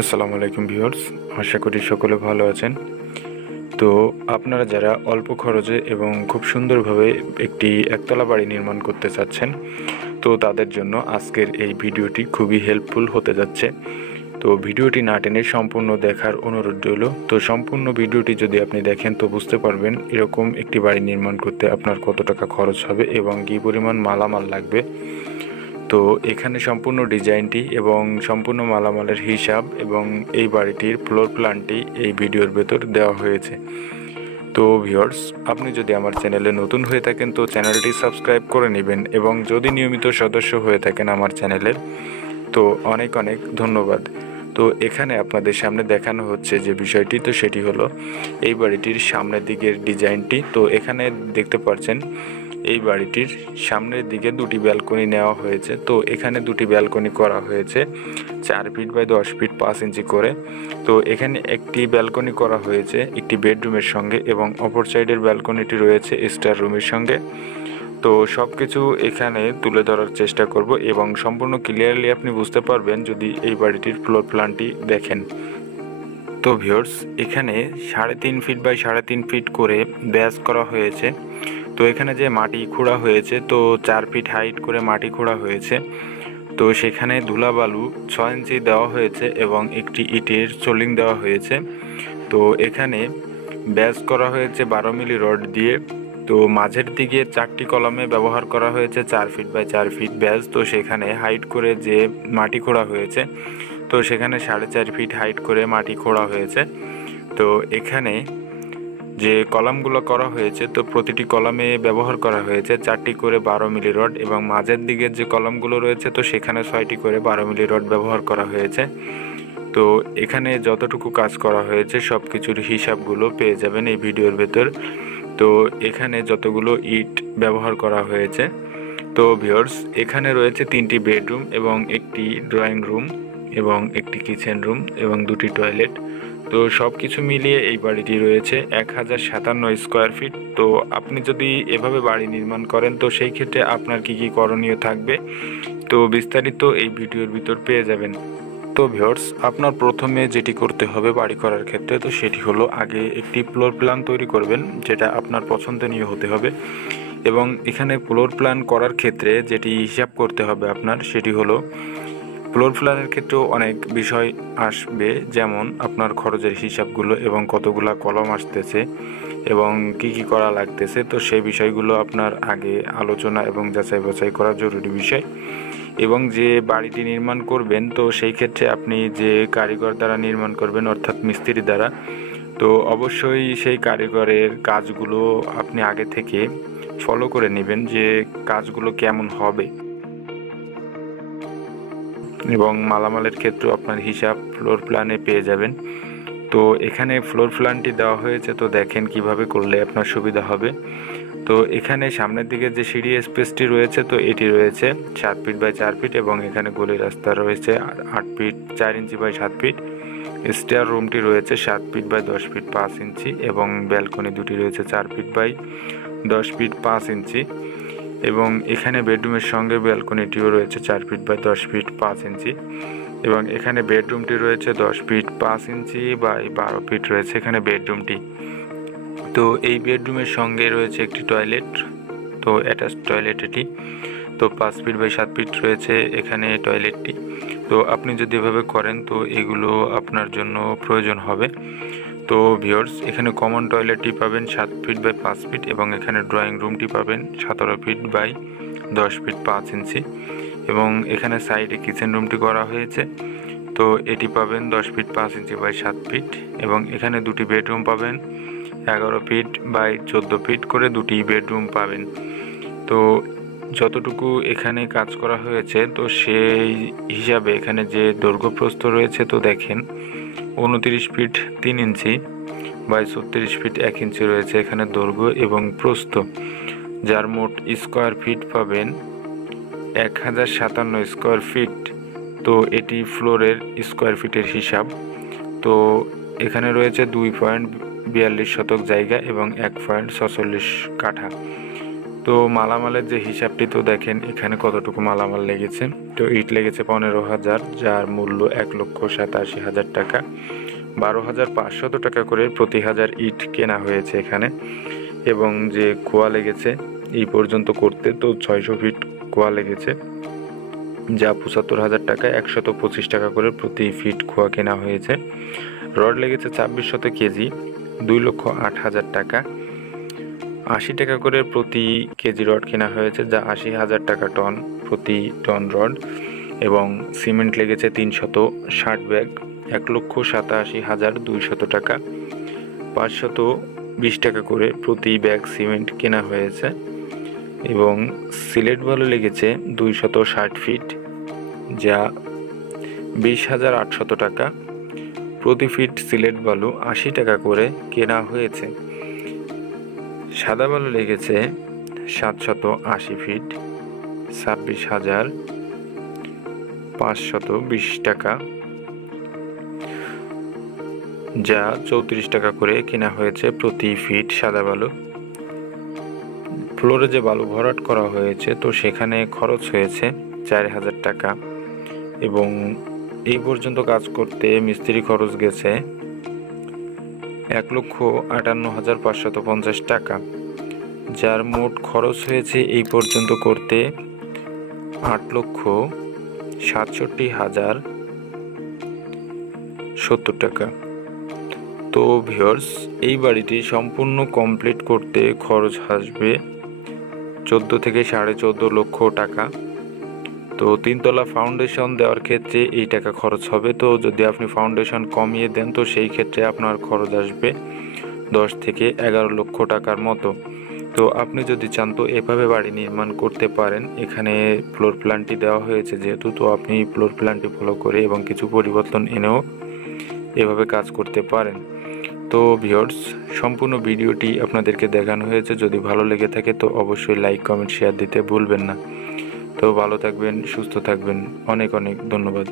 আসসালামু আলাইকুম ভিউয়ার্স, আশা করি সকলে ভালো আছেন। তো আপনারা যারা অল্প খরচে এবং খুব সুন্দরভাবে একটি একতলা বাড়ি নির্মাণ করতে চাচ্ছেন, তো তাদের জন্য আজকের এই ভিডিওটি খুবই হেল্পফুল হতে যাচ্ছে। তো ভিডিওটি না টেনে সম্পূর্ণ দেখার অনুরোধ রইল। তো সম্পূর্ণ ভিডিওটি যদি আপনি দেখেন তো বুঝতে পারবেন এরকম একটি বাড়ি নির্মাণ করতে আপনার কত টাকা খরচ হবে এবং কী পরিমাণ মালামাল লাগবে। তো এখানে সম্পূর্ণ ডিজাইনটি এবং সম্পূর্ণ মালামালের হিসাব এবং এই বাড়িটির ফ্লোর প্ল্যানটি এই ভিডিওর ভেতর দেওয়া হয়েছে। তো ভিউয়ার্স, আপনি যদি আমার চ্যানেলে নতুন হয়ে থাকেন তো চ্যানেলটি সাবস্ক্রাইব করে নেবেন এবং যদি নিয়মিত সদস্য হয়ে থাকেন আমার চ্যানেলের তো অনেক অনেক ধন্যবাদ। তো এখানে আপনাদের সামনে দেখানো হচ্ছে যে বিষয়টি, তো সেটি হলো এই বাড়িটির সামনের দিকের ডিজাইনটি। তো এখানে দেখতে পাচ্ছেন এই বাড়িটির সামনের দিকে দুটি ব্যালকনি নেওয়া হয়েছে। তো এখানে দুটি ব্যালকনি করা হয়েছে 4 ফিট বাই 10 ফিট 5 ইঞ্চি করে। তো এখানে একটি ব্যালকনি করা হয়েছে একটি বেডরুমের সঙ্গে এবং অপর সাইডের ব্যালকনিটি রয়েছে স্টার রুমের সঙ্গে। তো সব কিছু এখানে তুলে ধরার চেষ্টা করব এবং সম্পূর্ণ ক্লিয়ারলি আপনি বুঝতে পারবেন যদি এই বাড়িটির ফ্লোর প্ল্যানটি দেখেন। তো ভিউয়ার্স, এখানে 3.5 ফিট বাই 3.5 ফিট করে ব্যাস করা হয়েছে। তো এখানে যে মাটি খোঁড়া হয়েছে তো 4 ফিট হাইট করে মাটি খোঁড়া হয়েছে। তো সেখানে ধুলাবালু 6 ইঞ্চি দেওয়া হয়েছে এবং একটি ইটের সোলিং দেওয়া হয়েছে। তো এখানে ব্যাস করা হয়েছে 12 মিলি রড দিয়ে। তো মাঝের দিকে 4টি কলামে ব্যবহার করা হয়েছে 4 ফিট বাই 4 ফিট ব্যাস। তো সেখানে হাইট করে যে মাটি খোঁড়া হয়েছে তো সেখানে 4.5 ফিট হাইট করে মাটি খোঁড়া হয়েছে। তো এখানে যে কলামগুলো করা হয়েছে তো প্রতিটি কলামে ব্যবহার করা হয়েছে 4টি করে 12 মিলি রড এবং মাঝের দিকে যে কলামগুলো রয়েছে তো সেখানে 6টি করে 12 মিলি রড ব্যবহার করা হয়েছে। তো এখানে যতটুকু কাজ করা হয়েছে সব কিছুর হিসাবগুলো পেয়ে যাবেন এই ভিডিওর ভেতর। তো এখানে যতগুলো ইট ব্যবহার করা হয়েছে। তো ভিউয়ার্স, এখানে রয়েছে 3টি বেডরুম এবং একটি ড্রয়িং রুম এবং একটি কিচেন রুম এবং 2টি টয়লেট। তো সব কিছু মিলিয়ে এই বাড়িটি রয়েছে 1057 স্কোয়ার ফিট। তো আপনি যদি এভাবে বাড়ি নির্মাণ করেন তো সেই ক্ষেত্রে আপনার কি কি করণীয় থাকবে তো বিস্তারিত এই ভিডিওর ভিতর পেয়ে যাবেন। তো ভিউয়ার্স, আপনার প্রথমে যেটি করতে হবে বাড়ি করার ক্ষেত্রে তো সেটি হলো আগে একটি ফ্লোর প্ল্যান তৈরি করবেন, যেটা আপনার পছন্দনীয় হতে হবে। এবং এখানে ফ্লোর প্ল্যান করার ক্ষেত্রে যেটি হিসাব করতে হবে আপনার সেটি হলো ফ্লোর প্ল্যানের ক্ষেত্রেও অনেক বিষয় আসবে, যেমন আপনার খরচের হিসাবগুলো এবং কতগুলা কলম আসতেছে এবং কি কি করা লাগতেছে। তো সেই বিষয়গুলো আপনার আগে আলোচনা এবং যাচাই বাছাই করা জরুরি বিষয়। এবং যে বাড়িটি নির্মাণ করবেন তো সেই ক্ষেত্রে আপনি যে কারিগর দ্বারা নির্মাণ করবেন অর্থাৎ মিস্ত্রি দ্বারা, তো অবশ্যই সেই কারিগরের কাজগুলো আপনি আগে থেকে ফলো করে নেবেন যে কাজগুলো কেমন হবে এবং মালামালের ক্ষেত্রেও আপনার হিসাব ফ্লোর প্ল্যানে পেয়ে যাবেন। তো এখানে ফ্লোর প্ল্যানটি দেওয়া হয়েছে, তো দেখেন কিভাবে করলে আপনার সুবিধা হবে। তো এখানে সামনের দিকে যে সিঁড়ি স্পেসটি রয়েছে তো এটি রয়েছে 7 ফিট বাই 4 ফিট এবং এখানে গলি রাস্তা রয়েছে 8 feet 4 inch by 7 feet. Stair রুমটি রয়েছে 7 ফিট বাই 10 ফিট 5 ইঞ্চি এবং ব্যালকনি দুটি রয়েছে 4 ফিট বাই 10 ফিট 5 ইঞ্চি এবং এখানে বেডরুমের সঙ্গে ব্যালকনিটিও রয়েছে 4 ফিট বাই 10 ফিট 5 ইঞ্চি এবং এখানে বেডরুমটি রয়েছে 10 ফিট 5 ইঞ্চি বাই 12 ফিট রয়েছে এখানে বেডরুমটি। তো এই বেডরুমের সঙ্গে রয়েছে একটি টয়লেট, তো অ্যাটাচ টয়লেট এটি। তো 5 ফিট বাই 7 ফিট রয়েছে এখানে টয়লেটটি। তো আপনি যদি এভাবে করেন তো এগুলো আপনার জন্য প্রয়োজন হবে। তো ভিউয়ার্স, এখানে কমন টয়লেটটি পাবেন 7 ফিট বাই 5 ফিট এবং এখানে ড্রয়িং রুমটি পাবেন 17 ফিট বাই 10 ফিট 5 ইঞ্চি এবং এখানে সাইডে কিচেন রুমটি করা হয়েছে। তো এটি পাবেন 10 ফিট 5 ইঞ্চি বাই 7 ফিট এবং এখানে দুটি বেডরুম পাবেন 11 ফিট বাই 14 ফিট করে দুটি বেডরুম পাবেন। তো যতটুকু এখানে কাজ করা হয়েছে তো সেই হিসাবে এখানে যে দৈর্ঘ্য প্রস্থ রয়েছে তো দেখেন 29 ফিট 3 ইঞ্চি বাই 36 ফিট 1 ইঞ্চি রয়েছে এখানে দৈর্ঘ্য এবং প্রস্থ, যার মোট স্কোয়ার ফিট পাবেন 1057 স্কোয়ার ফিট। তো এটি ফ্লোরের স্কোয়ার ফিটের হিসাব। তো এখানে রয়েছে 2.42 শতক জায়গা এবং 1.46 কাঠা। তো মালামালের যে হিসাবটি তো দেখেন এখানে কতটুকু মালামাল লেগেছে। তো ইট লেগেছে 15,000, যার মূল্য 1,87,000 টাকা। 12,500 টাকা করে প্রতি হাজার ইট কেনা হয়েছে এখানে। এবং যে কুয়া লেগেছে এই পর্যন্ত করতে, তো 600 ফিট কুয়া লেগেছে, যা 75,000 টাকায় 125 টাকা করে প্রতি ফিট কুয়া কেনা হয়েছে। রড লেগেছে 2600 কেজি, 2,08,000 টাকা। 80 টাকা করে প্রতি কেজি রড কেনা হয়েছে, যা 80,000 টাকা টন প্রতি টন রড। এবং সিমেন্ট লেগেছে 360 ব্যাগ, 1,87,200 টাকা। 520 টাকা করে প্রতি ব্যাগ সিমেন্ট কেনা হয়েছে। এবং সিলেট বালু লেগেছে 260 ফিট, যা 20,800 টাকা প্রতি ফিট। সিলেট বালু 80 টাকা করে কেনা হয়েছে। সাদা বালু লেগেছে 780 ফিট, 26,520 টাকা, যা 34 টাকা করে কেনা হয়েছে প্রতি ফিট সাদা বালু। ফ্লোরে যে বালু ভরাট করা হয়েছে তো সেখানে খরচ হয়েছে 4,000 টাকা। এবং এই পর্যন্ত কাজ করতে মিস্ত্রি খরচ গেছে 1,58,550 টাকা, যার মোট খরচ হয়েছে এই পর্যন্ত করতে 8,67,070 টাকা। তো ভিউয়ার্স, এই বাড়িটি সম্পূর্ণ কমপ্লিট করতে খরচ আসবে 14 থেকে 14.5 লক্ষ টাকা। তো 3তলা ফাউন্ডেশন দেওয়ার ক্ষেত্রে এই টাকা খরচ হবে। তো যদি আপনি ফাউন্ডেশন কমিয়ে দেন তো সেই ক্ষেত্রে আপনার খরচ আসবে 10 থেকে 11 লক্ষ টাকার মতো। তো আপনি যদি চান তো এভাবে বাড়ি নির্মাণ করতে পারেন। এখানে ফ্লোর প্ল্যানটি দেওয়া হয়েছে যেহেতু, তো আপনি ফ্লোর প্ল্যানটি ফলো করে এবং কিছু পরিবর্তন এনেও এভাবে কাজ করতে পারেন। তো ভিউয়ার্স, সম্পূর্ণ ভিডিওটি আপনাদেরকে দেখানো হয়েছে। যদি ভালো লেগে থাকে তো অবশ্যই লাইক, কমেন্ট, শেয়ার দিতে ভুলবেন না। তো ভালো থাকবেন, সুস্থ থাকবেন। অনেক অনেক ধন্যবাদ।